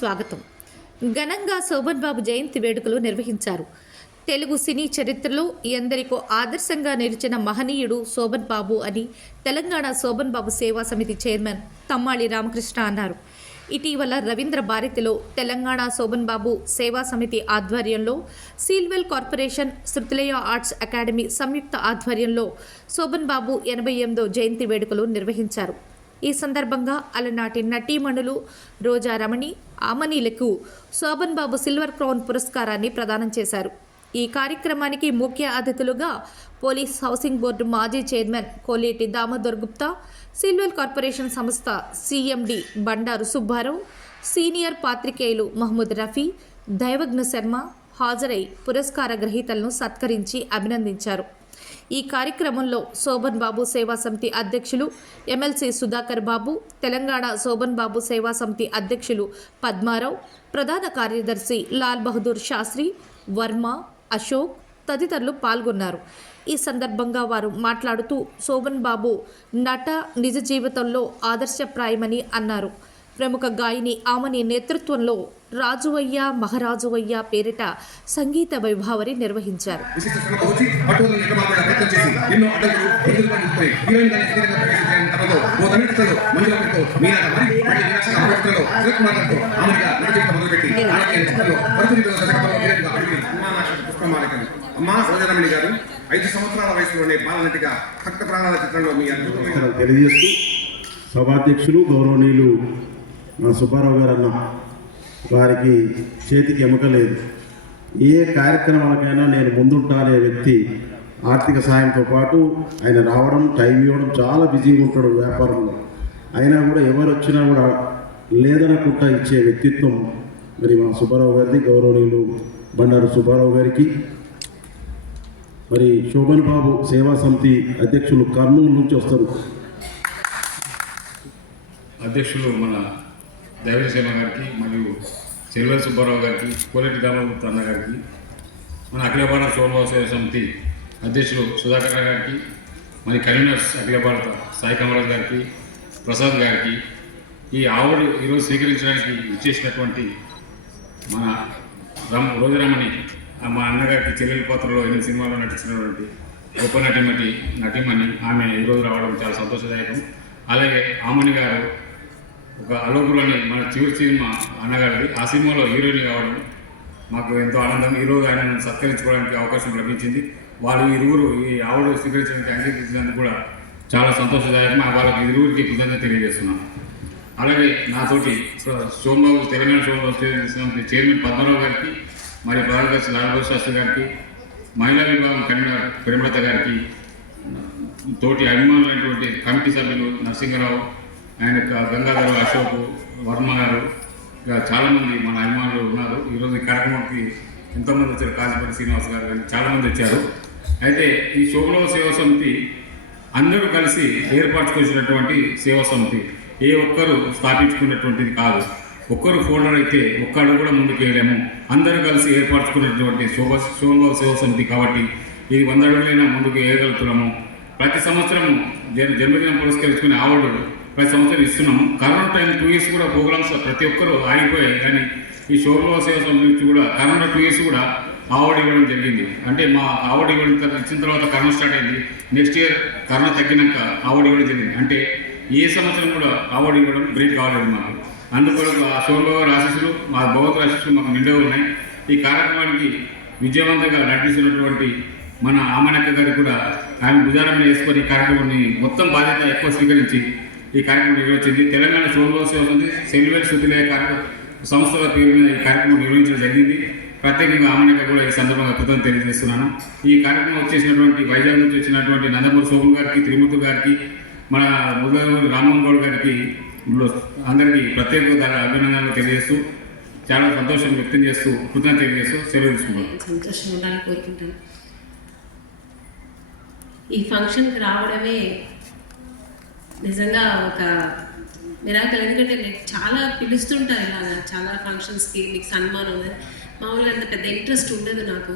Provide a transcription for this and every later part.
స్వాగతం. ఘనంగా శోభన్ బాబు జయంతి వేడుకలు నిర్వహించారు. తెలుగు సినీ చరిత్రలో ఎందరికో ఆదర్శంగా నిలిచిన మహనీయుడు శోభన్ బాబు అని తెలంగాణ శోభన్ బాబు సేవా సమితి చైర్మన్ తమ్మాళి రామకృష్ణ అన్నారు. ఇటీవల రవీంద్ర భారతిలో తెలంగాణ శోభన్ బాబు సేవా సమితి ఆధ్వర్యంలో సీల్వెల్ కార్పొరేషన్ శృతిలయ ఆర్ట్స్ అకాడమీ సంయుక్త ఆధ్వర్యంలో శోభన్ బాబు ఎనభై ఎనిమిదో జయంతి వేడుకలు నిర్వహించారు. ఈ సందర్భంగా అలనాటి నటీమణులు రోజా రమణి ఆమనీలకు శోభన్ బాబు సిల్వర్ క్రౌన్ పురస్కారాన్ని ప్రదానం చేశారు. ఈ కార్యక్రమానికి ముఖ్య అతిథులుగా పోలీస్ హౌసింగ్ బోర్డు మాజీ chairman Koleti Damodar Gupta silver corporation సంస్థ సిఎండి బండారు సుబ్బారావు సీనియర్ పాత్రికేయులు మహమ్మద్ రఫీ దైవజ్ఞ శర్మ హాజరై పురస్కార గ్రహీతలను సత్కరించి అభినందించారు. ఈ కార్యక్రమంలో శోభన్ బాబు సేవా సమితి అధ్యక్షులు ఎమ్మెల్సీ సుధాకర్ బాబు తెలంగాణ శోభన్ బాబు సేవా సమితి అధ్యక్షులు పద్మారావు ప్రధాన కార్యదర్శి లాల్ బహదూర్ శాస్త్రి వర్మ అశోక్ తదితరులు పాల్గొన్నారు. ఈ సందర్భంగా వారు మాట్లాడుతూ శోభన్ బాబు నట నిజ జీవితంలో ఆదర్శప్రాయమని అన్నారు. ప్రముఖ గాయని ఆమెని నేతృత్వంలో రాజువయ్య మహారాజువయ్య పేరిట సంగీత వైభావరి నిర్వహించారు అమ్మా సోదరమణి గారు ఐదు సంవత్సరాల వయసులోనే బాలనటిగా భక్త ప్రాణాల చిత్రంలో మీ అద్భుతమైన తెలియజేస్తూ సభాధ్యక్షులు గౌరవనీయులు మా సుబ్బారావు గారు అన్న వారికి చేతికి ఎముక లేదు. ఏ కార్యక్రమాలకైనా నేను ముందుంటా అనే వ్యక్తి. ఆర్థిక సాయంతో పాటు ఆయన రావడం టైం ఇవ్వడం చాలా బిజీగా ఉంటాడు వ్యాపారంలో. అయినా కూడా ఎవరు వచ్చినా కూడా లేదనకుండా ఇచ్చే వ్యక్తిత్వం మరి మా సుబ్బారావు గారిది గౌరవనీయులు బండారు సుబ్బారావు గారికి. మరి శోభన్ బాబు సేవా సమితి అధ్యక్షులు కర్నూలు నుంచి వస్తారు. అధ్యక్షులు మన దైవసేన గారికి మరియు సెల్వర్ సుబ్బారావు గారికి కోలేటి దామగుప్త అన్న గారికి మన అఖిల భారత సోమవార సమితి అధ్యక్షులు సుధాకర్ గారికి మరి కన్వీనర్స్ అఖిల భారత సాయి కమరాజ్ గారికి ప్రసాద్ గారికి ఈ ఆవుడు ఈరోజు స్వీకరించడానికి ఇచ్చేసినటువంటి మన రమ్ రోజురమణి ఆ మా అన్నగారికి చెల్లెల పాత్రలో ఎన్ని సినిమాల్లో నటించినటువంటి గొప్ప నటిమటి నటిమని ఆమె ఈరోజు రావడం చాలా సంతోషదాయకం. అలాగే ఆమణి గారు ఒక అలోకులని మన చివరి సినిమా అన్నగారిది. ఆ సినిమాలో హీరోయిన్ కావడం మాకు ఎంతో ఆనందం. ఈరోజు ఆయనను సత్కరించుకోవడానికి అవకాశం లభించింది. వాళ్ళు ఇరువురు ఈ ఆవుడు స్వీకరించడానికి అంగీకరించినందుకు కూడా చాలా సంతోషదాయకం. ఆ వాళ్ళకి ఇరువురికి కృతజ్ఞత తెలియజేస్తున్నాను. అలాగే నాతోటి సోమబాబు తెలంగాణ సోమబాబు చైర్మన్ పద్మరావు గారికి మరియు ప్రధాన దర్శి లాలబాబు శాస్త్రి గారికి మహిళా విభాగం కన్వీనర్ ప్రేమలత గారికి తోటి అభిమానులైనటువంటి కమిటీ సభ్యులు నరసింహరావు ఆయన గంగాధర అశోక్ వర్మ గారు ఇంకా చాలామంది మన అభిమానులు ఉన్నారు. ఈరోజు ఈ కార్యక్రమానికి ఎంతోమంది వచ్చారు? కాజీపల్లి శ్రీనివాస్ గారు కానీ చాలామంది వచ్చారు. అయితే ఈ శోభనవ సేవా సమితి అందరూ కలిసి ఏర్పరచుకొచ్చినటువంటి సేవా సమితి ఏ ఒక్కరు స్థాపించుకున్నటువంటిది కాదు. ఒక్కరు ఫోల్డర్ అయితే ఒక్కడు కూడా ముందుకు వేయలేము అందరూ కలిసి ఏర్పరచుకున్నటువంటి శోభ శోభ సేవా సమితి కాబట్టి ఇది వంద అడుగులైనా ముందుకు వేయగలుగుతున్నాము. ప్రతి సంవత్సరం జన్మదినం పురస్కరించుకునే ఆవుడు ప్రతి సంవత్సరం ఇస్తున్నాము. కరోనా టైం టూ ఇయర్స్ కూడా ప్రోగ్రామ్స్ ప్రతి ఒక్కరూ ఆగిపోయాయి. కానీ ఈ షోర్లో సేవ సంబంధించి నుంచి కూడా కరోనా టూ ఇయర్స్ కూడా ఆవుడు ఇవ్వడం జరిగింది. అంటే మా ఆవుడు ఇవ్వడం ఇచ్చిన తర్వాత కరోనా స్టార్ట్ అయింది. నెక్స్ట్ ఇయర్ కరోనా తగ్గినాక ఆవుడు ఇవ్వడం జరిగింది. అంటే ఏ సంవత్సరం కూడా అవార్డు ఇవ్వడం బ్రేక్ కావలేదు మాకు. అందుకొరకు ఆ షోలో రాశస్సులు మా భగవత్ రాశస్సులు మాకు నిండా ఉన్నాయి. ఈ కార్యక్రమానికి విజయవంతంగా నటిస్తున్నటువంటి మన ఆమనక్క గారు కూడా ఆమె భుజారం వేసుకొని కార్యక్రమాన్ని మొత్తం బాధ్యత ఎక్కువ స్వీకరించి ఈ కార్యక్రమం నిర్వహించింది. తెలంగాణ షోలోస్ ఉంది సెల్వేల్ శుద్ధిలయ సంస్థల పేరు మీద ఈ కార్యక్రమం నిర్వహించడం జరిగింది. ప్రత్యేకంగా ఆమనక్క కూడా ఈ సందర్భంగా కృతజ్ఞత తెలియజేస్తున్నాను. ఈ కార్యక్రమం వచ్చేసినటువంటి వైజాగ్ నుంచి వచ్చినటువంటి నందమూరి సోము గారికి త్రిమూర్తి గారికి మన ముదూరు రామ్మోహన్ గౌడ్ గారికి అందరికీ ప్రత్యేక అభినందనలు తెలియజేస్తూ చాలా సంతోషం వ్యక్తం చేస్తూ కృతజ్ఞత తెలియజేస్తూ సెలవు తీసుకుంటాను సంతోషం ఉండాలని కోరుకుంటాను ఈ ఫంక్షన్కి రావడమే నిజంగా ఒక మిరాకల్ ఎందుకంటే నేను చాలా పిలుస్తుంటారు ఇలాగా చాలా ఫంక్షన్స్కి మీకు సన్మానం ఉందని మామూలుగా అంత పెద్ద ఇంట్రెస్ట్ ఉండదు నాకు.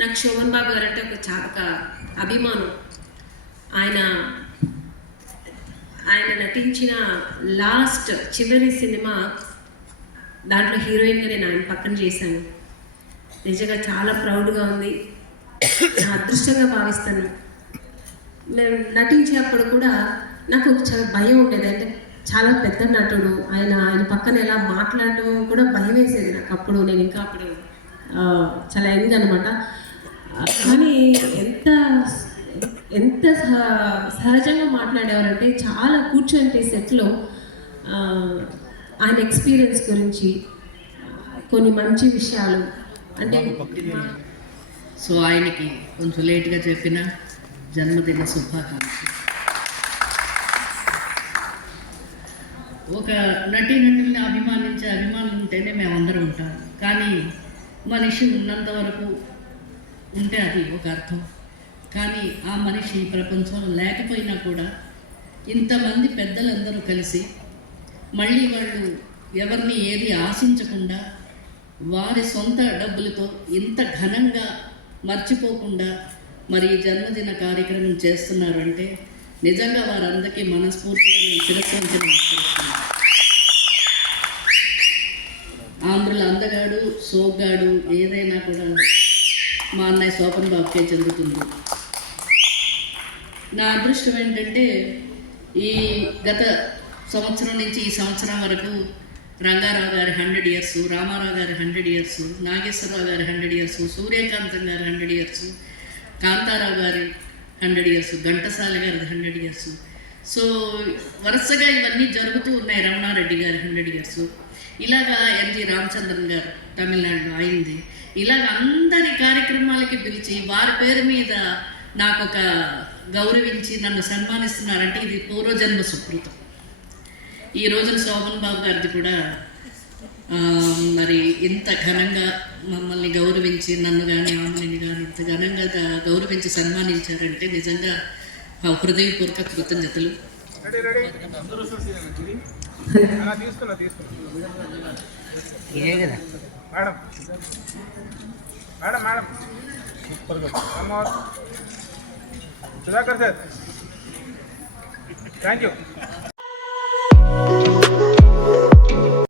నాకు శోభన్ బాబు గారు అంటే ఒక చాలా ఒక అభిమానం. ఆయన ఆయన నటించిన లాస్ట్ చివరి సినిమా దాంట్లో హీరోయిన్గా నేను ఆయన పక్కన చేశాను. నిజంగా చాలా ప్రౌడ్గా ఉంది. నా అదృష్టంగా భావిస్తాను. నేను నటించేటప్పుడు కూడా నాకు చాలా భయం ఉండేది. అంటే చాలా పెద్ద నటుడు. ఆయన ఆయన పక్కన ఎలా మాట్లాడడం కూడా భయం వేసేది నాకు. అప్పుడు నేను ఇంకా అప్పుడు చాలా యంగ్ అనమాట కానీ ఎంత ఎంత సహ- సహజంగా మాట్లాడేవారంటే చాలా కూర్చుంటే సెట్లో ఆయన ఎక్స్పీరియన్స్ గురించి కొన్ని మంచి విషయాలు. అంటే సో ఆయనకి కొంచెం లేట్గా చెప్పిన జన్మదిన శుభాకాంక్షలు. ఒక నటీనటుల్ని అభిమానించే అభిమానులు ఉంటేనే మేమందరం ఉంటాం. కానీ మనిషి ఉన్నంత వరకు ఉంటే అది ఒక అర్థం. కానీ ఆ మనిషి ఈ ప్రపంచంలో లేకపోయినా కూడా ఇంతమంది పెద్దలందరూ కలిసి మళ్ళీ వాళ్ళు ఎవరిని ఏది ఆశించకుండా వారి సొంత డబ్బులతో ఇంత ఘనంగా మర్చిపోకుండా మరి జన్మదిన కార్యక్రమం చేస్తున్నారు అంటే నిజంగా వారందరికీ మనస్ఫూర్తిగా నేను శిరస్సు ఆంధ్రుల అందగాడు సోగ్గాడు ఏదైనా కూడా మా అన్నయ్య శోభన్ బాబుకే చెందుతుంది. నా అదృష్టం ఏంటంటే ఈ గత సంవత్సరం నుంచి ఈ సంవత్సరం వరకు రంగారావు గారి హండ్రెడ్ ఇయర్స్ రామారావు గారి హండ్రెడ్ ఇయర్స్ నాగేశ్వరరావు గారి హండ్రెడ్ ఇయర్స్ సూర్యకాంతం గారి హండ్రెడ్ ఇయర్స్ కాంతారావు గారి హండ్రెడ్ ఇయర్స్ ఘంటసాల గారి హండ్రెడ్ ఇయర్స్. సో వరుసగా ఇవన్నీ జరుగుతూ ఉన్నాయి రమణారెడ్డి గారి హండ్రెడ్ ఇయర్స్. ఇలాగా ఎంజి రామచంద్రన్ గారు తమిళనాడులో అయింది. ఇలాగ అందరి కార్యక్రమాలకి పిలిచి వారి పేరు మీద నాకు ఒక గౌరవించి నన్ను సన్మానిస్తున్నారంటే ఇది పూర్వజన్మ సుకృతం. ఈ రోజున శోభన్ బాబు గారిది కూడా మరి ఇంత ఘనంగా మమ్మల్ని గౌరవించి నన్ను కానీ ఆమెని కానీ ఇంత ఘనంగా గౌరవించి సన్మానించారంటే నిజంగా హృదయపూర్వక కృతజ్ఞతలు. Madam. Madam madam. Sudhakar sir. Thank you